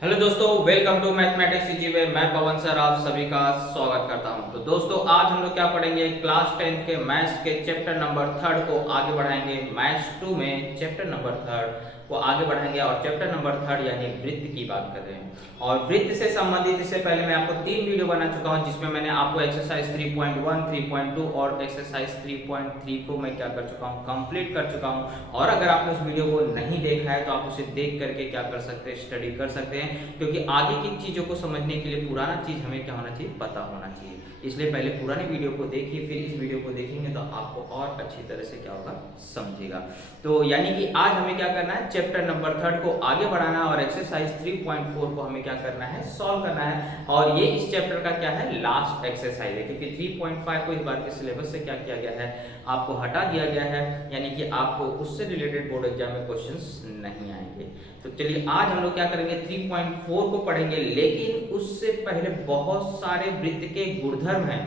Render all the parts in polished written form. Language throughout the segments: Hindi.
हेलो दोस्तों, वेलकम टू मैथमेटिक्स सीजी में। मैं पवन सर आप सभी का स्वागत करता हूं। तो दोस्तों आज हम लोग क्या पढ़ेंगे, क्लास 10 के मैथ्स के चैप्टर नंबर 3 को आगे बढ़ाएंगे। मैथ्स 2 में चैप्टर नंबर 3 को आगे बढ़ाएंगे और चैप्टर नंबर 3 यानी वृत्त की बात कर रहे हैं। और वृत्त से संबंधित इससे पहले मैं आपको 3 वीडियो बना चुका हूं, जिसमें मैंने आपको एक्सरसाइज 3.1, 3.2 और एक्सरसाइज 3.3 को मैं क्या कर चुका हूं, कंप्लीट कर चुका हूं। और अगर आपने उस वीडियो को नहीं देखा है तो आप उसे देख करके क्या कर सकते हैं, स्टडी कर सकते हैं। क्योंकि आगे की चीज़ों को समझने के लिए पुराना चीज़ हमें क्या होना चाहिए, पता होना चाहिए। इसलिए पहले पुरानी वीडियो को देखिए, फिर इस वीडियो को देखेंगे तो आपको और अच्छी तरह से क्या होगा, समझेगा। तो यानी कि आज हमें क्या करना है, चैप्टर नंबर 3 को आगे बढ़ाना है और एक्सरसाइज 3.4 को हमें क्या करना है, सॉल्व करना है। और ये इस चैप्टर का क्या है, लास्ट एक्सरसाइज है, क्योंकि 3.5 को इस बार के सिलेबस से क्या किया गया है, आपको हटा दिया गया है। यानी कि आपको उससे रिलेटेड बोर्ड एग्जाम में क्वेश्चंस नहीं आएंगे। तो चलिए आज हम लोग क्या करेंगे, 3.4 को पढ़ेंगे, लेकिन उससे पहले बहुत सारे वृत्त के गुणधर्म हैं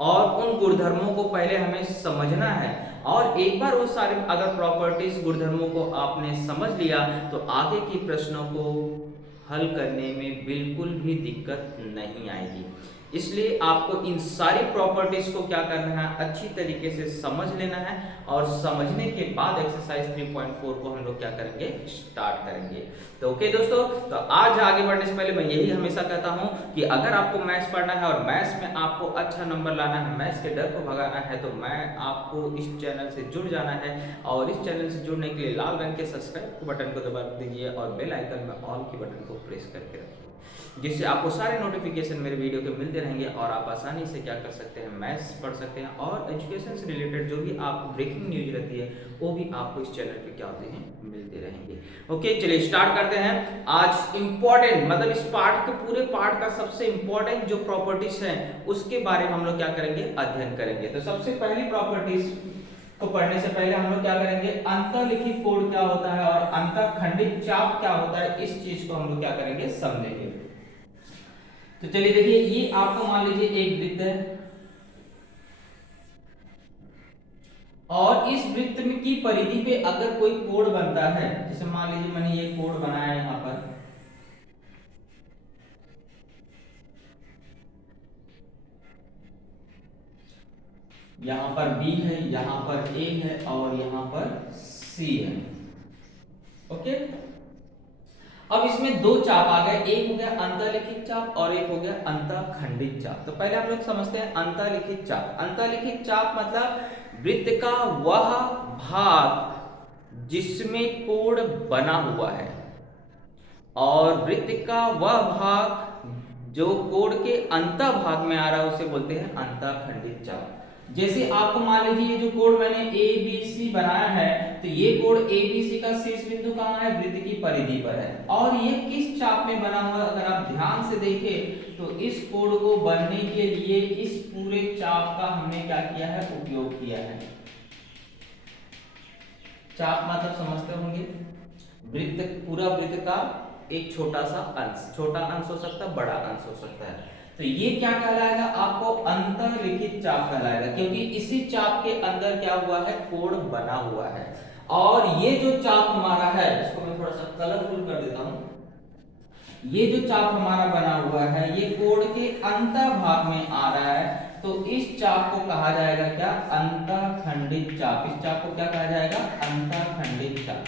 और उन गुणधर्मों को पहले हमें समझना है। और एक बार वो सारे अगर प्रॉपर्टीज गुणधर्मों को आपने समझ लिया तो आगे के प्रश्नों को हल करने में बिल्कुल भी दिक्कत नहीं आएगी। इसलिए आपको इन सारी प्रॉपर्टीज को क्या करना है, अच्छी तरीके से समझ लेना है। और समझने के बाद एक्सरसाइज 3.4 को हम लोग क्या करेंगे, स्टार्ट करेंगे। तो ओके दोस्तों, तो आज आगे बढ़ने से पहले मैं यही हमेशा कहता हूं कि अगर आपको मैथ्स पढ़ना है और मैथ्स में आपको अच्छा नंबर लाना है, मैथ्स के डर को भगाना है, तो मैं आपको इस चैनल से जुड़ जाना है। और इस चैनल से जुड़ने के लिए लाल रंग के सब्सक्राइब बटन को दबा दीजिए और बेल आइकन में ऑल की बटन को प्रेस करके रखिए, जिससे आपको सारे नोटिफिकेशन मेरे वीडियो के मिलते रहेंगे और आप आसानी से क्या कर सकते हैं, मैथ्स पढ़ सकते हैं। और एजुकेशन से रिलेटेड जो भी आपको ब्रेकिंग न्यूज रहती है वो भी आपको इस चैनल पे क्या होते हैं, मिलते रहेंगे। ओके चलिए स्टार्ट करते हैं। आज इंपॉर्टेंट मतलब इस पार्ट के पूरे पार्ट का सबसे इंपॉर्टेंट जो प्रॉपर्टीज है उसके बारे में हम लोग क्या करेंगे, अध्ययन करेंगे। तो सबसे पहली प्रॉपर्टीज को पढ़ने से पहले हम लोग क्या करेंगे, अंतःलिखित कोड क्या होता है और अंतःखंडित चाप क्या होता है, इस चीज को हम लोग क्या करेंगे, समझेंगे। तो चलिए देखिए, ये आपको मान लीजिए एक वृत्त है और इस वृत्त में की परिधि पे अगर कोई कोण बनता है, जैसे मान लीजिए मैंने ये कोण बनाया है यहां पर, यहां पर B है, यहां पर A है और यहां पर C है। ओके, अब इसमें दो चाप आ गए, एक हो गया अंतःलिखित चाप और एक हो गया अंतःखंडित चाप। तो पहले हम लोग समझते हैं अंतःलिखित चाप। अंतःलिखित चाप मतलब वृत्त का वह भाग जिसमें कोण बना हुआ है, और वृत्त का वह भाग जो कोण के अंतः भाग में आ रहा है उसे बोलते हैं अंतःखंडित चाप। जैसे आपको मान लीजिए ये जो कोण मैंने ए बी सी बनाया है, तो ये कोण ए बी सी का शीर्ष बिंदु कहाँ है, वृत्त की परिधि पर है। और ये किस चाप में बना हुआ है, अगर आप ध्यान से देखें तो इस कोण को बनने के लिए इस पूरे चाप का हमने क्या किया है, उपयोग किया है। चाप मतलब समझते होंगे, वृत्त, पूरा वृत्त का एक छोटा सा अंश, छोटा अंश हो सकता है, बड़ा अंश हो सकता है। तो ये क्या कहलाएगा, आपको अंतःलिखित चाप कहलाएगा, क्योंकि इसी चाप के अंदर क्या हुआ है, कोण बना हुआ है। और ये जो चाप हमारा है, इसको मैं थोड़ा सा कलरफुल कर देता हूं। ये जो चाप हमारा बना हुआ है ये कोण के अंतः भाग में आ रहा है, तो इस चाप को कहा जाएगा क्या, अंतःखंडित चाप। इस चाप को क्या कहा जाएगा, अंतःखंडित चाप।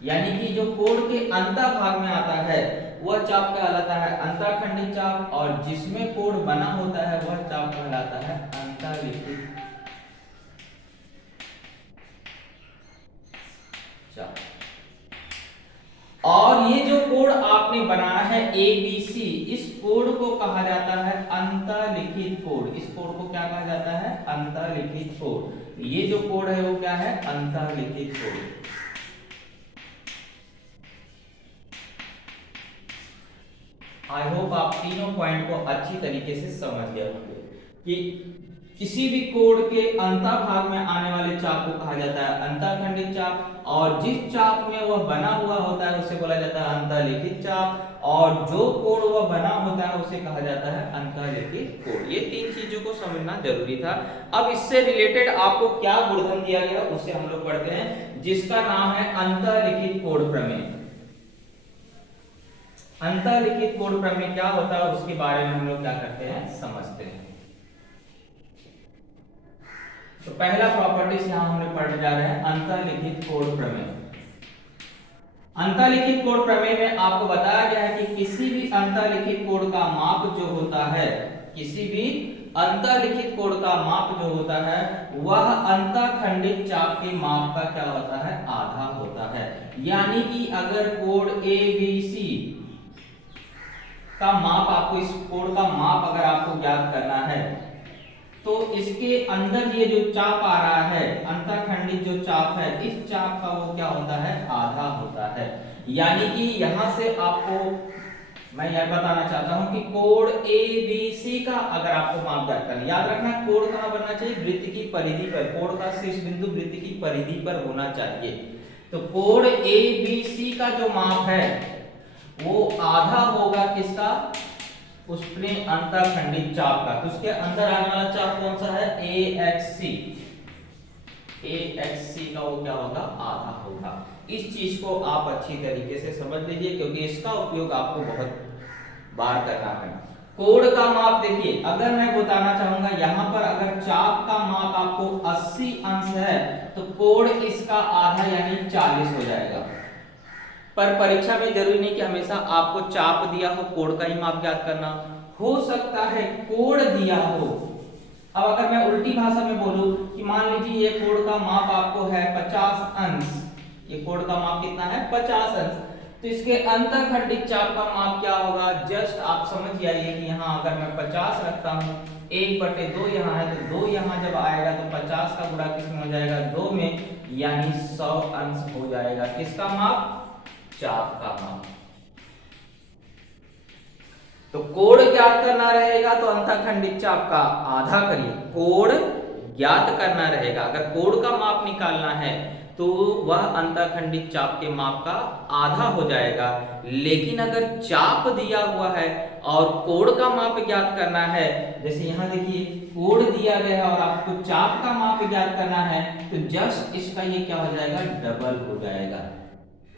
यानी कि जो कोण के अंतः भाग में आता है वह चाप कहलाता है अंतःखंडित चाप, और जिसमें कोण बना होता है वह चाप कहलाता है अंतःलिखित चाप। और ये जो कोण आपने बनाना है ए बी सी, इस कोण को कहा जाता है अंतःलिखित कोण। इस कोण को क्या कहा जाता है, अंतःलिखित कोण। ये जो कोण है वो क्या है, अंतःलिखित कोण। आई होप आप तीनों पॉइंट को अच्छी तरीके से समझ गए होंगे कि किसी भी कोण के अंतः भाग में आने वाले चाप को कहा जाता है अंतःखंडित चाप, और जिस चाप में वह बना हुआ होता है उसे बोला जाता है अंतःलिखित चाप, और जो कोण वह बना होता है उसे कहा जाता है अंतःलिखित कोण। ये तीन चीजों को समझना जरूरी था। अब इससे रिलेटेड आपको क्या गुणधर्म दिया गया उसे हम लोग पढ़ते हैं, जिसका नाम है अंतःलिखित कोण प्रमेय। अंतर्लिखित कोड प्रमेय क्या होता है उसके बारे में हम लोग क्या करते हैं, समझते हैं। तो पहला प्रॉपर्टीज यहां हमने पढ़ने जा रहे हैं, अंतर्लिखित कोड प्रमेय। अंतर्लिखित कोड प्रमेय में आपको बताया गया है कि किसी भी अंतर्लिखित कोड का माप जो होता है, किसी भी अंतर्लिखित कोड का माप जो होता है वह अंतःखंडित चाप के माप का क्या होता है, आधा होता है। यानी कि अगर कोड ABC का माप, आपको इस कोड का माप अगर आपको ज्ञात करना है तो इसके अंदर ये जो चाप आ रहा है, अंतःखंडित जो चाप है, इस चाप का वो क्या होता है, आधा होता है। यानी कि यहां से आपको मैं यह बताना चाहता हूं कि कोड ABC का अगर आपको माप ज्ञात करना, याद रखना कोड कहां बनना चाहिए, वृत्त की परिधि पर। कोड का शीर्ष बिंदु वृत्त की परिधि पर होना चाहिए। तो कोड ABC का जो माप है वो आधा होगा किसका, उसने अंतःखंडित चाप का। तो उसके अंदर आने वाला चाप कौन सा है, AXC। AXC का वो क्या होगा, आधा होगा। इस चीज को आप अच्छी तरीके से समझ लीजिए क्योंकि इसका उपयोग आपको बहुत बार करना है। कोड का माप देखिए, अगर मैं बताना चाहूंगा यहां पर अगर चाप का माप आपको 80 अंश है तो कोड इसका आधा यानी 40 हो जाएगा। पर परीक्षा में जरूरी नहीं कि हमेशा आपको चाप दिया हो कोड का ही माप ज्ञात करना, हो सकता है कोड दिया हो। अब अगर मैं उल्टी भाषा में बोलूं कि मान लीजिए ये कोड का माप आपको है 50 अंश, ये कोड का माप कितना है, 50 अंश, तो इसके अंतःखंडित चाप का माप क्या होगा, जस्ट आप समझ जाइए कि यहाँ अगर मैं 50 रखता हूँ, 1/2 यहाँ है तो 2 यहाँ जब आएगा तो 50 का गुणा किसमें हो जाएगा, 2 में, यानी 100 अंश हो जाएगा। किसका माप, चाप का माप। तो कोड ज्ञात करना रहेगा तो अंतःखंडित चाप का आधा करिए, कोड ज्ञात करना रहेगा। अगर कोड का माप निकालना है तो वह अंतःखंडित चाप के माप का आधा हो जाएगा। लेकिन अगर चाप दिया हुआ है और कोड का माप ज्ञात करना है, जैसे यहाँ देखिए कोड दिया गया है और आपको चाप का माप ज्ञात करना है, तो जस्ट इसका ये क्या हो जाएगा, डबल हो जाएगा।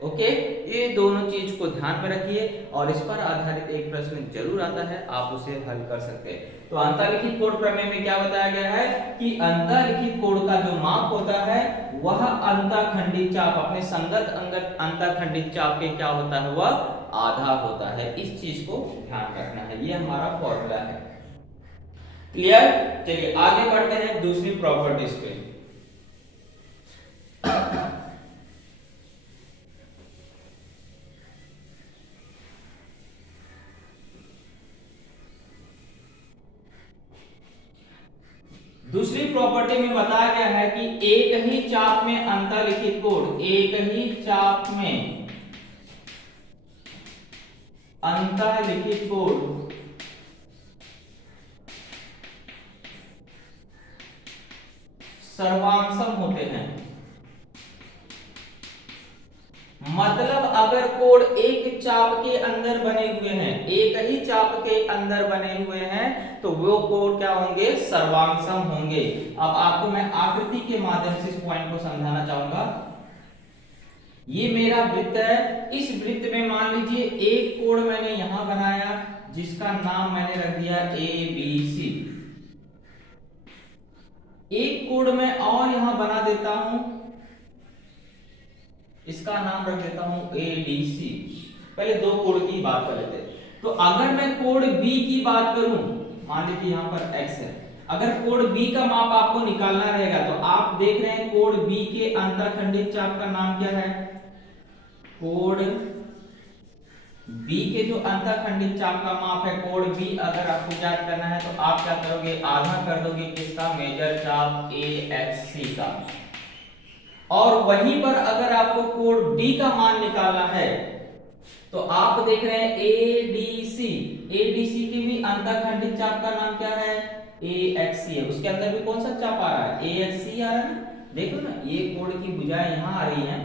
ओके, ये दोनों चीज को ध्यान में रखिए और इस पर आधारित एक प्रश्न जरूर आता है, आप उसे हल कर सकते हैं। तो अंतर्लिखित कोड प्रमेय में क्या बताया गया है कि अंतर्लिखित कोड का जो माप होता है वह अंतःखंडित चाप, अपने संगत अंतःखंडित चाप के क्या होता है, वह आधा होता है। इस चीज को ध्यान रखना है, ये हमारा फॉर्मूला है। क्लियर, चलिए आगे बढ़ते हैं दूसरी प्रॉपर्टीज पे। दूसरी प्रॉपर्टी में बताया गया है कि एक ही चाप में अंतर्लिखित कोड, एक ही चाप में अंतर्लिखित कोड सर्वांशम होते हैं। मतलब अगर कोड एक चाप के अंदर बने हुए हैं, एक ही चाप के अंदर बने हुए हैं, तो वो कोड क्या होंगे, सर्वांशम होंगे। अब आपको मैं आकृति के माध्यम से इस पॉइंट को समझाना चाहूंगा। ये मेरा वृत्त है, इस वृत्त में मान लीजिए एक कोड मैंने यहां बनाया जिसका नाम मैंने रख दिया ABC। एक कोड मैं और यहां बना देता हूं, इसका नाम रख देता हूं ADC। पहले दो कोड की बात कर लेते हैं। तो अगर मैं कोड B की बात करूं, मान लीजिए यहां पर X है, अगर कोड B का माप आपको निकालना रहेगा तो आप देख रहे हैं कोड B के अंतःखंडित चाप का नाम क्या है, कोड B के जो अंतःखंडित चाप का माप है कोड B, अगर आपको ज्ञात करना है तो आप क्या करोगे, आधा कर दोगे किसका, मेजर चाप AXC का। और वहीं पर अगर आपको कोड D का मान निकालना है तो आप देख रहे हैं ADC, ADC के भी अंतःखंडित चाप का नाम क्या है, AXC है। उसके अंदर भी कौन सा चाप आ रहा है, AXC आ रहा है ना। देखो ना, ये कोड की भुजाएं यहाँ आ रही हैं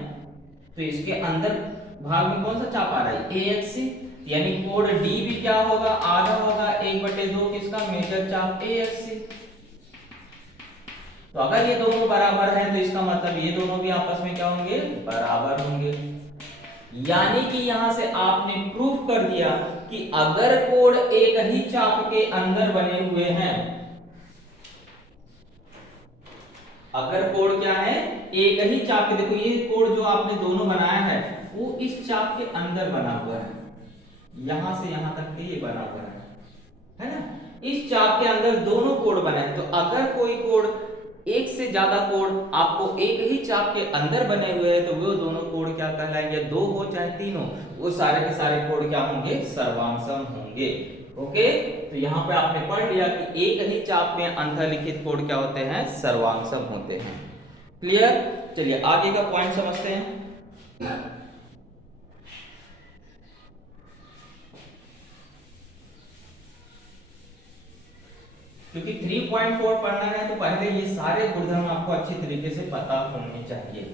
तो इसके अंदर भाग में कौन सा चाप आ रहा है, AXC। यानी कोड D भी क्या होगा, आधा होगा 1/2 किसका, मेजर चाप AXC। तो अगर ये दोनों बराबर हैं तो इसका मतलब ये दोनों भी आपस में क्या होंगे, बराबर होंगे। यानी कि यहां से आपने प्रूफ कर दिया कि अगर कोड एक ही चाप के अंदर बने हुए हैं, अगर कोड क्या है, एक ही चाप के, देखो ये कोड जो आपने दोनों बनाया है वो इस चाप के अंदर बना हुआ है, यहां से यहां तक के ये बना हुआ है ना, इस चाप के अंदर दोनों कोड बने हैं। तो अगर कोई कोड, एक से ज्यादा कोड आपको एक ही चाप के अंदर बने हुए हैं तो वो दोनों कोड क्या कहलाएंगे, दो हो चाहे तीन हो, वो सारे के सारे कोड क्या होंगे, सर्वांग होंगे। ओके, तो यहाँ पे आपने पढ़ लिया कि एक ही चाप में अंतर्लिखित कोड क्या होते हैं, सर्वांग होते हैं। क्लियर? चलिए आगे का पॉइंट समझते हैं। क्योंकि 3.4 पढ़ना है तो पहले ये सारे गुणधर्म आपको अच्छी तरीके से पता होने चाहिए।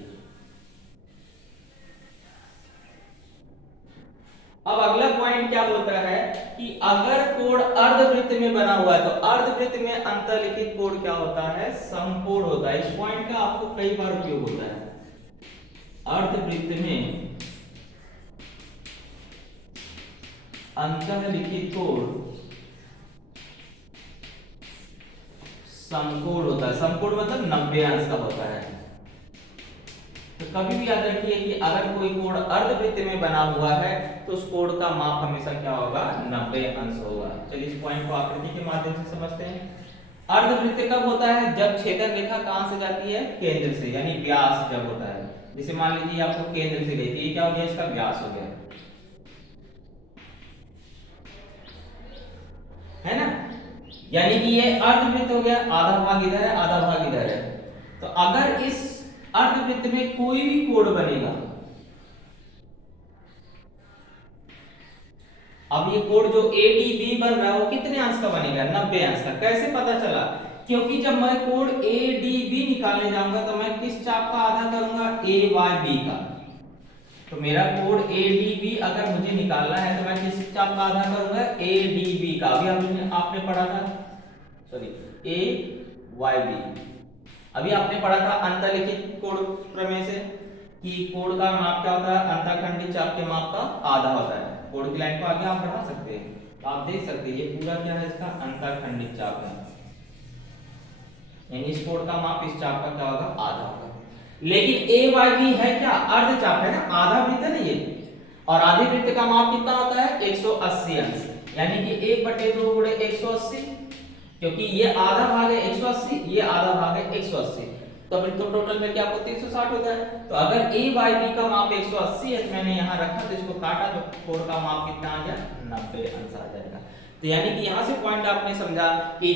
अब अगला पॉइंट क्या बोलता है कि अगर कोड अर्धवृत्त में बना हुआ है तो अर्धवृत्त में अंतर्लिखित कोड क्या होता है, समकोण होता है। इस पॉइंट का आपको कई बार उपयोग होता है। अर्धवृत्त में अंतर्लिखित कोड समकोण होता है। समकोण मतलब 90 अंश का होता है। तो कभी भी याद रखिए कि अगर कोई कोण अर्धवृत्त में बना हुआ है तो उस कोण का माप हमेशा क्या होगा, 90 अंश होगा। चलिए इस पॉइंट को आकृति के माध्यम से समझते हैं। अर्धवृत्त कब होता है, जब छेदन रेखा कहां से जाती है, केंद्र से, यानी व्यास जब होता है। जैसे मान लीजिए आपको केंद्र से गई थी, ये क्या हो गया, इसका व्यास हो गया, है ना, यानी कि ये अर्धवृत्त हो गया, आधा भाग इधर है आधा भाग इधर है। तो अगर इस अर्धवृत्त में कोई भी कोण बनेगा, अब ये कोण जो ADB बन रहा है वो कितने अंश का बनेगा, 90 अंश का। कैसे पता चला, क्योंकि जब मैं कोण ADB निकालने जाऊंगा तो मैं किस चाप का आधा करूंगा, AYB का। तो मेरा कोण ADB अगर मुझे निकालना है तो मैं किस चाप का आधा करूंगा, ADB का। अभी आपने पढ़ा था, सॉरी, AYB, अभी आपने पढ़ा था अंतर्लिखित कोण प्रमेय से कि कोण का माप क्या होता है, अंतःखंडित चाप के माप का आधा होता है। कोण की लाइन को आगे आप बढ़ा सकते हैं, तो आप देख सकते हैं ये पूरा क्या है, इसका अंतःखंडित चाप है, यानी इस कोण का माप इस चाप का क्या होगा, आधा होगा। लेकिन AYB है क्या, अर्ध चाप है ना, आधा वृत्त है ना ये, और आधे वृत्त का माप कितना होता है, 180 अंश, यानी कि 1/2 गुणे 180, क्योंकि ये आधा भाग है 180, ये आधा भाग है 180, तो टोटल में क्या आपको 360 होता है। तो अगर AYB का माप 180 है, तो मैंने यहाँ रखा तो इसको काटा तो कोण का माप कितना आ गया, 90 अंश आ जाएगा। तो यानी कि यहाँ से पॉइंट आपने समझा कि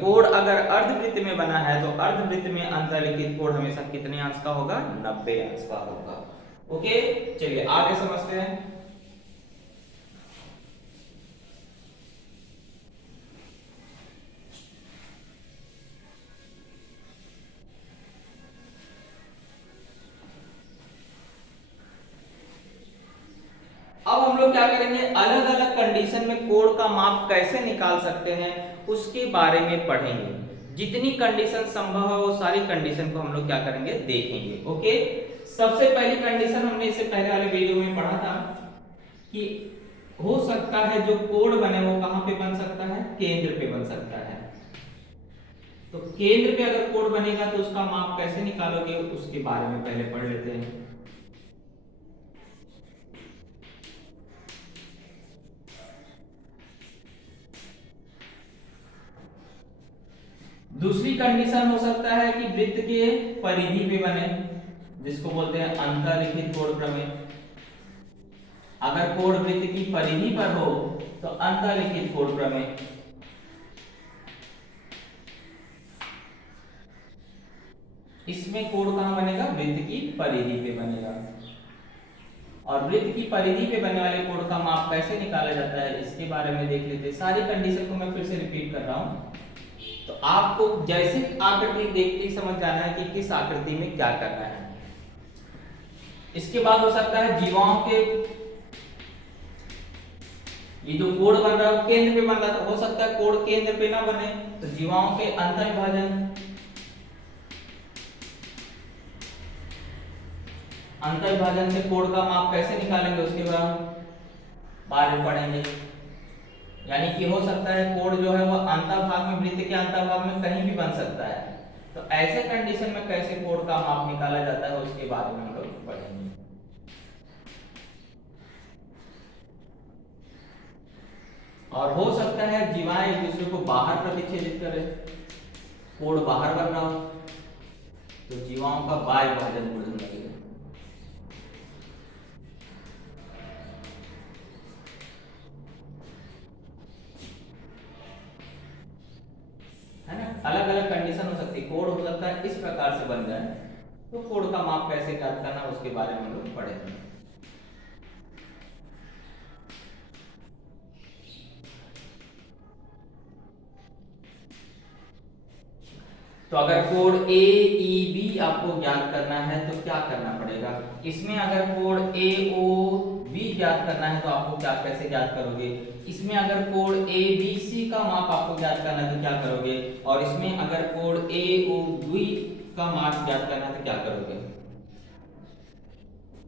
कोण अगर अर्धवृत्त में बना है तो अर्धवृत्त में अंतर्लिखित कोण हमेशा कितने अंश का होगा, 90 अंश का होगा। ओके, चलिए आगे समझते हैं। अब हम लोग क्या करेंगे, अलग अलग कंडीशन में कोण का माप कैसे निकाल सकते हैं उसके बारे में पढ़ेंगे। जितनी कंडीशन संभव है वो सारी कंडीशन को हम लोग क्या करेंगे, देखेंगे। ओके, सबसे पहली कंडीशन हमने इससे पहले वाले वीडियो में पढ़ा था कि हो सकता है जो कोण बने वो कहां पे बन सकता है, केंद्र पे बन सकता है। तो केंद्र पे अगर कोण बनेगा तो उसका माप कैसे निकालोगे उसके बारे में पहले पढ़ लेते हैं। दूसरी कंडीशन हो सकता है कि वृत्त के परिधि पे बने, जिसको बोलते हैं अंतर्लिखित कोण प्रमेय। अगर कोण वृत्त की परिधि पर हो तो अंतर्लिखित कोण प्रमेय। इसमें कोण कहां बनेगा, वृत्त की परिधि पे बनेगा। और वृत्त की परिधि पे बनने वाले कोण का माप कैसे निकाला जाता है इसके बारे में देख लेते हैं। सारी कंडीशन को मैं फिर से रिपीट कर रहा हूं, तो आपको जैसे आकृति देखते ही समझ जाना है कि किस आकृति में क्या करना है। इसके बाद हो सकता है जीवाओं के, ये जो कोण बन रहा है वो केंद्र पे बन रहा था, हो सकता है कोण केंद्र पे ना बने तो जीवाओं के अंतर्विभाजन, अंतर विभाजन से कोण का माप कैसे निकालेंगे उसके बाद में पढ़ेंगे। यानी कि हो सकता है कोण जो है वो अंतःभाग में, वृत्त के अंतःभाग में कहीं भी बन सकता है। तो ऐसे कंडीशन में कैसे कोण का माप निकाला जाता है उसके बारे में हम लोग पढ़ेंगे। और हो सकता है जीवाएं एक दूसरे को बाहर प्रतिच्छेदित करें, कोण बाहर बन रहा हो तो जीवाओं का बाह्य विभाजन गुणन लगेगा। है ना, अलग अलग कंडीशन हो सकती है। कोण हो सकता है इस प्रकार से बन जाए, तो कोण का माप कैसे ज्ञात करना उसके बारे में हम लोग पढ़ेंगे। तो अगर कोण ए ई बी आपको ज्ञात करना है तो क्या करना पड़ेगा। इसमें अगर कोण ए ओ बी ज्ञात करना है तो आपको क्या कैसे ज्ञात करोगे। इसमें अगर कोण ए बी सी का माप आपको ज्ञात करना है तो क्या करोगे। और इसमें अगर कोण ए ओ बी का माप ज्ञात करना है तो क्या करोगे।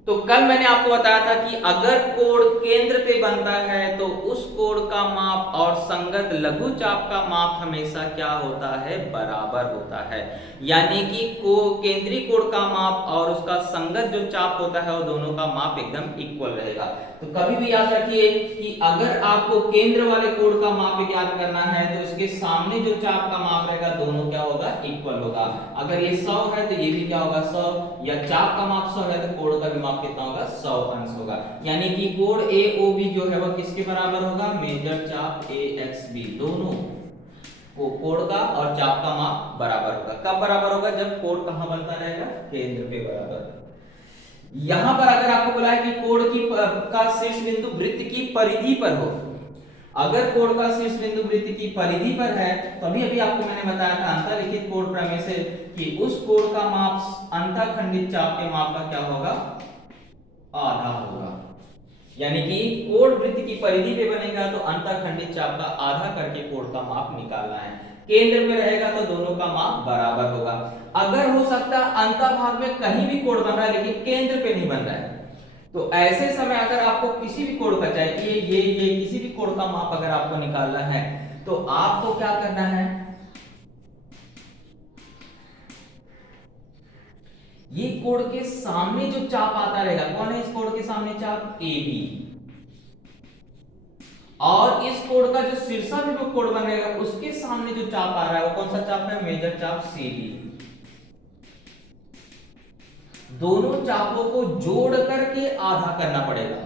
तो कल मैंने आपको बताया था कि अगर कोण केंद्र पे बनता है तो उस कोण का माप और संगत लघु चाप का माप हमेशा क्या होता है, बराबर होता है। यानी कि केंद्रीय कोण का माप और उसका संगत जो चाप होता है वो दोनों का माप एकदम इक्वल रहेगा। तो कभी भी याद रखिए कि अगर आपको केंद्र वाले कोण का माप ज्ञात करना है तो इसके सामने जो चाप का माप रहेगा दोनों क्या होगा, इक्वल होगा। अगर ये 100 है तो ये भी क्या होगा 100, या चाप का माप 100 है तो कोण का भी माप कितना होगा, 100 अंश होगा। यानी कि कोण ए ओ बी जो है वह किसके बराबर होगा, मेजर चाप ए एक्स बी, दोनों को कोण का और चाप का माप बराबर होगा। कब बराबर होगा, जब कोण कहां बनता रहेगा, केंद्र पे बराबर। यहां पर अगर आपको बोला है कि कोण की का शीर्ष बिंदु वृत्त की परिधि पर हो, अगर कोण का शीर्ष बिंदु वृत्त की परिधि पर है तो अभी अभी आपको मैंने बताया था अंतर्लिखित कोण प्रमेय से कि उस कोण का माप अंतःखंडित चाप के माप का क्या होगा, आधा होगा। यानी कि कोण वृत्त की परिधि पे बनेगा तो अंतःखंडित चाप का आधा करके कोण का माप निकालना है। केंद्र में रहेगा तो दोनों का माप बराबर होगा। अगर हो सकता है अंतःभाग में कहीं भी कोण बन रहा है लेकिन केंद्र पे नहीं बन रहा है, तो ऐसे समय अगर आपको किसी भी कोण का, चाहे ये किसी भी कोण का माप अगर आपको निकालना है तो आपको क्या करना है, ये कोण के सामने जो चाप आता रहेगा, कौन है इस कोण के सामने चाप, ए बी, और इस कोण का जो शीर्षाभिमुख कोण बनेगा उसके सामने जो चाप आ रहा है वो कौन सा चाप है, मेजर चाप सी डी। दोनों चापों को जोड़ करके आधा करना पड़ेगा।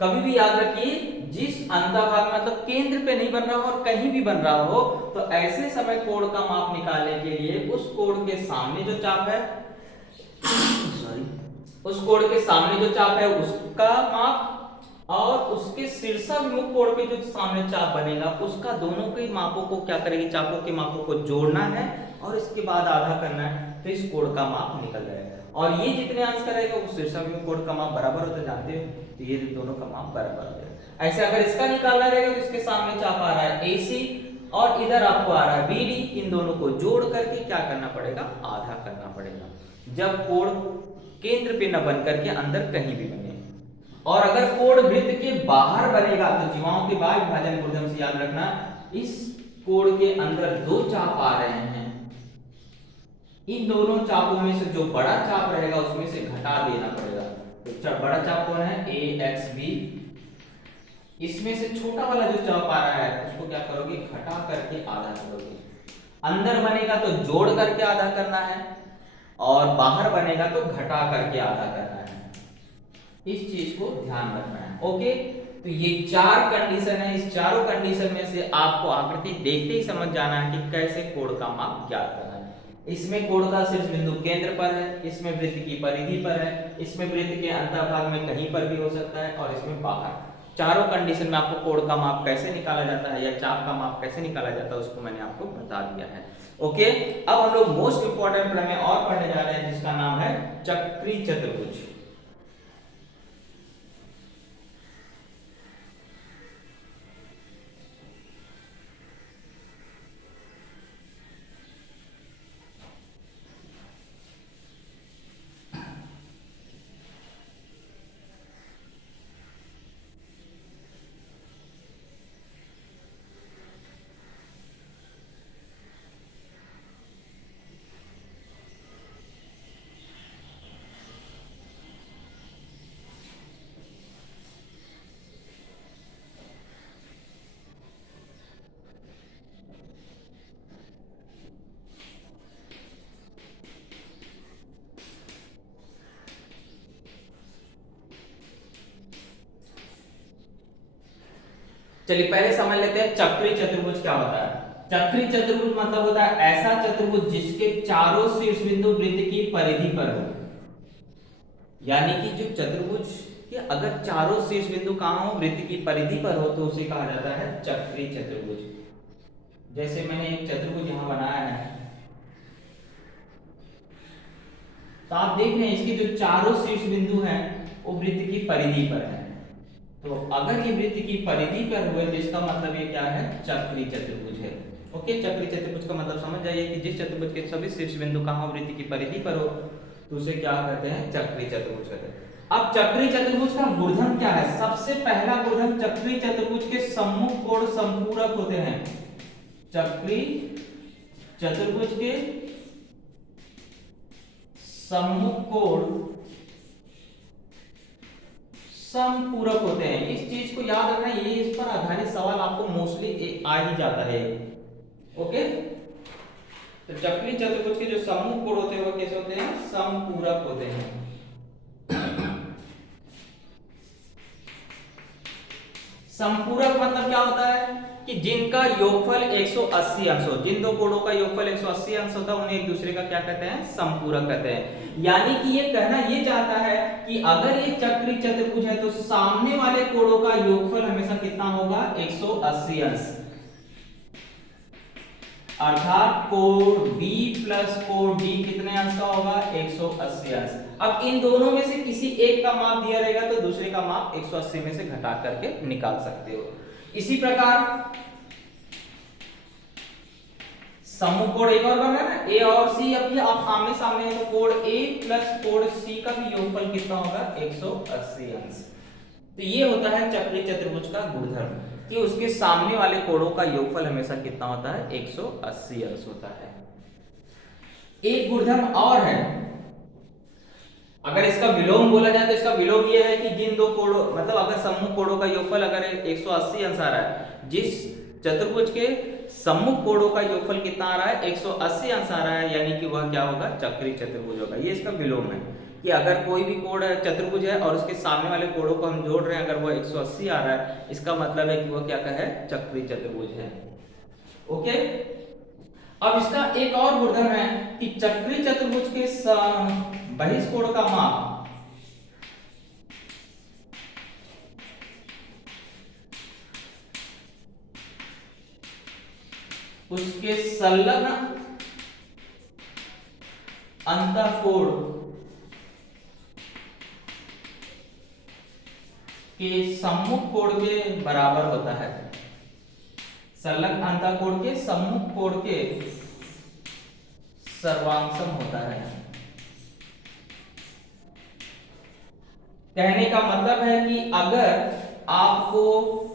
कभी भी याद रखिए जिस अंतःभाग मतलब केंद्र पे नहीं बन रहा हो और कहीं भी बन रहा हो तो ऐसे समय कोण का माप निकालने के लिए उस कोण के सामने जो चाप है, सॉरी, उस कोण के सामने जो चाप है उसका माप और उसके शीर्षाभिमुख कोण पे जो सामने चाप बनेगा उसका, दोनों के मापों को क्या करेंगे, चापों के मापों को जोड़ना है और इसके बाद आधा करना है तो इस कोण का माप निकल जाएगा। और ये जितने अंश का रहेगा उस शीर्षाभिमुख कोण का माप बराबर होता है, जानते हो, तो ये दोनों का माप बराबर हो जाएगा। ऐसे अगर इसका निकालना रहेगा तो इसके सामने चाप आ रहा है AC और इधर आपको आ रहा है BD, इन दोनों को जोड़ करके क्या करना पड़ेगा, आधा करना पड़ेगा, जब कोण केंद्र पे न बन करके अंदर कहीं भी बने। और अगर कोण वृत्त के बाहर बनेगा तो जीवाओं के बाह्य विभाजन गुणधर्म से याद रखना, इस कोण के अंदर दो चाप आ रहे हैं, इन दोनों चापों में से जो बड़ा चाप रहेगा उसमें से घटा देना पड़ेगा। तो बड़ा चाप कौन है, ए एक्स बी, इसमें से छोटा वाला जो चाप आ रहा है उसको क्या करोगे, घटा करके आधा करोगे। अंदर बनेगा तो जोड़ करके आधा करना है और बाहर बनेगा तो घटा करके आधा करना है। इस चीज को ध्यान रखना है। ओके, तो ये चार कंडीशन है, इस चारों कंडीशन में से आपको आकृति देखते ही समझ जाना है कि कैसे कोण का माप ज्ञात करना है। इसमें कोण का शीर्ष बिंदु केंद्र पर है, इसमें वृत्त की परिधि पर है, इसमें वृत्त के अंतःभाग में कहीं पर भी हो सकता है और इसमें बाहर। चारों कंडीशन में आपको कोण का माप कैसे निकाला जाता है या चाप का माप कैसे निकाला जाता है उसको मैंने आपको बता दिया है। ओके, अब हम लोग मोस्ट इंपॉर्टेंट प्रमेय और पढ़ने जा रहे हैं जिसका नाम है चक्री चतुर्भुज। चलिए पहले समझ लेते हैं चक्रीय चतुर्भुज क्या होता है। चक्रीय चतुर्भुज मतलब होता है ऐसा चतुर्भुज जिसके चारों शीर्ष बिंदु वृत्त की परिधि पर हो। यानी कि जो चतुर्भुज के अगर चारों शीर्ष बिंदु कहां हो, वृत्त की परिधि पर हो, तो उसे कहा जाता है चक्रीय चतुर्भुज। जैसे मैंने एक चतुर्भुज यहां बनाया है, तो आप देख रहे हैं इसके जो चारों शीर्ष बिंदु हैं वो वृत्त की परिधि पर है। तो अगर ये वृत्त की परिधि पर हुए तो इसका मतलब ये क्या है, चक्रीय चतुर्भुज है। ओके, चक्रीय चतुर्भुज का मतलब समझ जाइए कि जिस चतुर्भुज के सभी शीर्ष बिंदु कहां हो, वृत्त की परिधि पर हो, तो उसे क्या कहते हैं, चक्रीय चतुर्भुज कहते हैं। अब चक्रीय चतुर्भुज का गुणधर्म क्या है? सबसे पहला गुणधर्म, चक्रीय चतुर्भुज के सम्मुख कोण संपूरक होते हैं। चक्रीय चतुर्भुज के सम्मुख कोण समपूरक होते हैं। इस चीज को याद रखना, ये इस पर आधारित सवाल आपको मोस्टली आ ही जाता है। ओके, तो चक्रीय चतुर्भुज के जो सम्मुख कोण होते हैं वो कैसे होते हैं, समपूरक होते हैं। समपूरक मतलब क्या होता है कि जिनका योगफल 180 अंश हो, जिन दो कोणों का योगफल 180 अंश होता है उन्हें एक दूसरे का क्या कहते हैं, समपूरक कहते हैं। यानी कि ये कहना ये चाहता है कि अगर ये चक्रीय चतुर्भुज है तो सामने वाले कोणों का योगफल हमेशा कितना होगा, 180 अंश। अर्थात कोण B प्लस कोण D कितने अंश का होगा, 180 अंश। अब इन दोनों में से किसी एक का माप दिया रहेगा तो दूसरे का माप 180 में से घटा करके निकाल सकते हो। इसी प्रकार समूह कोण एक और बन रहा है ना, A और C। अब ये आप आमने सामने है तो कोण A प्लस कोण C का भी योगफल कितना होगा, 180 अंश। तो ये होता है चक्रीय चतुर्भुज का गुणधर्म कि उसके सामने वाले कोणों का योगफल हमेशा कितना होता है, 180 अंश होता है। एक गुणधर्म और है, अगर इसका विलोम बोला जाए तो इसका विलोम यह है कि जिन दो कोणों मतलब अगर सम्मुख कोणों का योगफल अगर 180 अंश आ रहा है, जिस चतुर्भुज के सम्मुख कोणों का योगफल कितना आ रहा है, 180 अंश आ रहा है, यानी कि वह क्या होगा, चक्रीय चतुर्भुज होगा। ये इसका विलोम है कि अगर कोई भी कोण चतुर्भुज है और उसके सामने वाले कोणों को हम जोड़ रहे हैं, अगर वो 180 आ रहा है, इसका मतलब है कि वो क्या है, चक्रीय चतुर्भुज है। ओके, अब इसका एक और गुणधर्म है कि चक्रीय चतुर्भुज के बहिष्कोण का माप उसके संलग्न अंतःकोण के सम्मुख कोण के बराबर होता है। संलग्न अंतःकोण के सम्मुख कोण के सर्वांशम होता है। कहने का मतलब है कि अगर आपको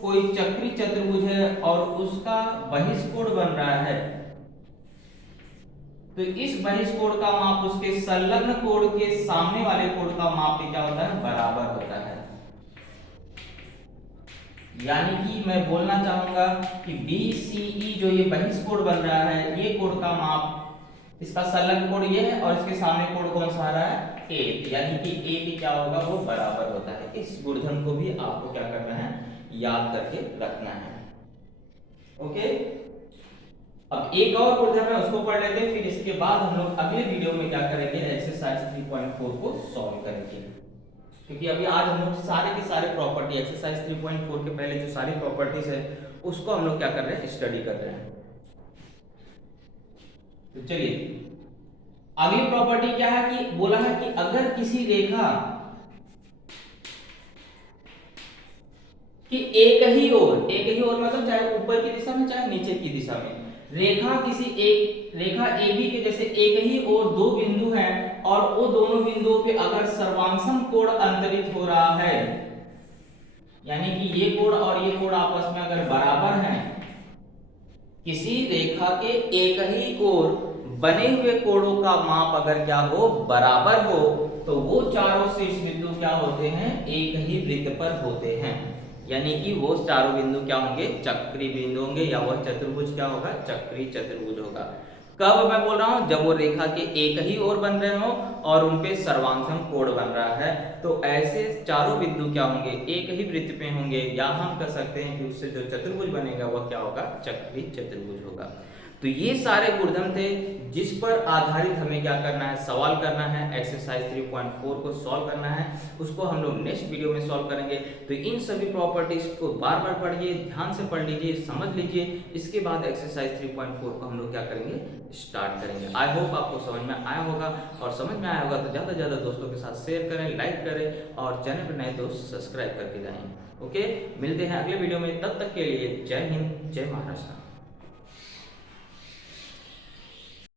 कोई चक्रीय चतुर्भुज है और उसका बहिष्कोण बन रहा है, तो इस बहिष्कोण का माप उसके संलग्न कोण के सामने वाले कोण का माप क्या होता है, बराबर होता है। यानी कि मैं बोलना चाहूंगा कि BCE जो ये बहिष्कोण बन रहा है, ये कोण का माप, इसका संलग्न कोण ये है और इसके सामने कोण कौन सा आ रहा है, A, यानी कि A भी क्या होगा, वो बराबर होता है। इस गुणधर्म को भी आपको क्या करना है, याद करके रखना है। ओके, अब एक और गुणधर्म है उसको पढ़ लेते हैं, फिर इसके बाद हम लोग अगले वीडियो में क्या करेंगे, एक्सरसाइज 3.4 को सॉल्व करेंगे। क्योंकि अभी आज हम लोग सारे के सारे प्रॉपर्टी, एक्सरसाइज 3.4 के पहले जो सारी प्रॉपर्टीज है उसको हम लोग क्या कर रहे हैं, स्टडी कर रहे हैं। तो चलिए अगली प्रॉपर्टी क्या है कि बोला है कि अगर किसी रेखा कि एक ही ओर मतलब चाहे ऊपर की दिशा में चाहे नीचे की दिशा में, रेखा AB के जैसे एक ही ओर दो बिंदु हैं और वो दोनों बिंदुओं पे अगर सर्वांशम कोण अंतरित हो रहा है, यानी कि ये कोण और ये कोण आपस में अगर बराबर हैं, किसी रेखा के एक ही ओर बने हुए कोणों का माप अगर क्या हो, बराबर हो, तो वो चारों शीर्ष बिंदु क्या होते हैं, एक ही वृत्त पर होते हैं। यानी कि वो चारों बिंदु क्या होंगे, चक्रीय बिंदु होंगे, या वह चतुर्भुज क्या होगा, चक्रीय चतुर्भुज होगा। कब मैं बोल रहा हूँ, जब वो रेखा के एक ही ओर बन रहे हो और उनपे सर्वांगसम कोण बन रहा है। तो ऐसे चारों बिंदु क्या होंगे, एक ही वृत्त पे होंगे, या हम कह सकते हैं कि उससे जो चतुर्भुज बनेगा वह क्या होगा, चक्री चतुर्भुज होगा। तो ये सारे गुणधर्म थे जिस पर आधारित हमें क्या करना है, सवाल करना है, एक्सरसाइज 3.4 को सॉल्व करना है। उसको हम लोग नेक्स्ट वीडियो में सॉल्व करेंगे। तो इन सभी प्रॉपर्टीज को बार बार पढ़िए, ध्यान से पढ़ लीजिए, समझ लीजिए। इसके बाद एक्सरसाइज 3.4 को हम लोग क्या करेंगे, स्टार्ट करेंगे। आई होप आपको समझ में आया होगा, और समझ में आया होगा तो ज़्यादा से ज़्यादा दोस्तों के साथ शेयर करें, लाइक करें, और चैनल पर नए दोस्त सब्सक्राइब करके जाएं। ओके, मिलते हैं अगले वीडियो में, तब तक के लिए जय हिंद, जय महाराष्ट्र।